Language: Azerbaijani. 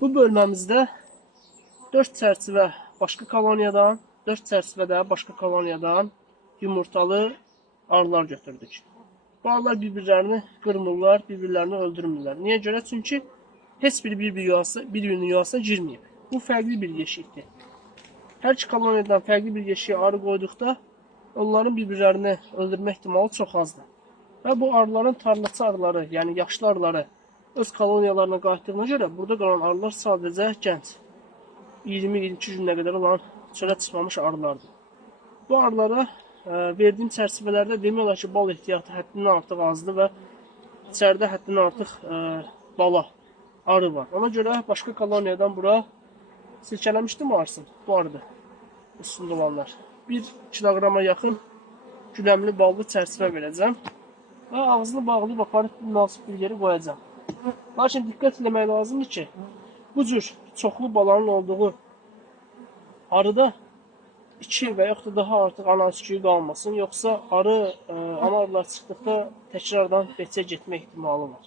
Bu bölməmizdə 4 çərçivə başqa koloniyadan, 4 çərçivə də başqa koloniyadan yumurtalı arılar götürdük. Bu arılar bir-birlərini qırmırlar, bir-birlərini öldürmürlər. Niyə görə? Çünki heç biri bir-birinin yuvasına girməyib. Bu fərqli bir yeşikdir. Hər iki koloniyadan fərqli bir yeşiyə arı qoyduqda onların bir-birlərini öldürmə ehtimalı çox azdır. Və bu arıların tarlaçı arıları, yəni yaşlı arıları öz koloniyalarına qayıtdığına görə burada qalan arılar sadəcə gənc, 20-22 günə qədər olan çölə çıxmamış arılardır. Bu arılara verdiyim çərçivələrdə demək olar ki, bal ehtiyatı həddindən artıq azdır və içəridə həddindən artıq bala, arı var. Ona görə başqa koloniyadan bura silkələmişdim arısın. Bu arıdır, üstündə olanlar. 1 kiloqrama yaxın güləmli ballı çərçivə verəcəm və ağzını bağlayıb aparıb münasib bir yeri qoyacam. Lakin diqqət etmək lazımdır ki, bu cür çoxlu balanın olduğu arıda 2 və yaxud da daha artıq ana üsküyü qalmasın, yoxsa arı ana arılar çıxdıqda təkrardan beçə getmə ehtimalı var.